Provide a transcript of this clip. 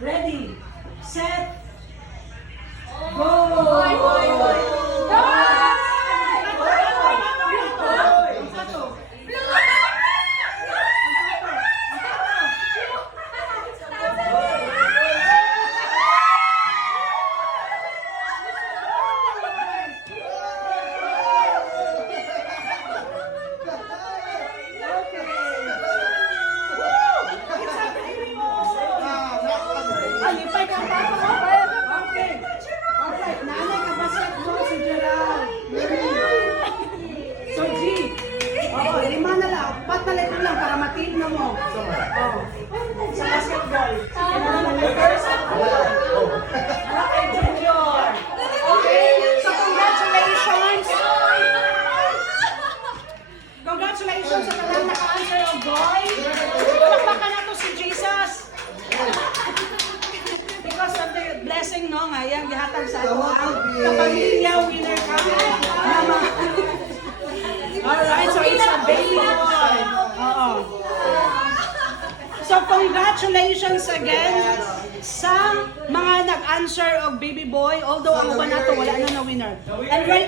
Ready, set, go! Mo. Sa basketball. Junior. Okay. So congratulations. Congratulations sa talang naka-answer of boy. Palakpakan na to si Jesus. Because of the blessing, no, nga, yung gihatag sa ato ang kapamilya winner ka. Alright, so it's a baby boy. So congratulations again sa mga nag-answer of baby boy, although ang uban nato wala na winner. And right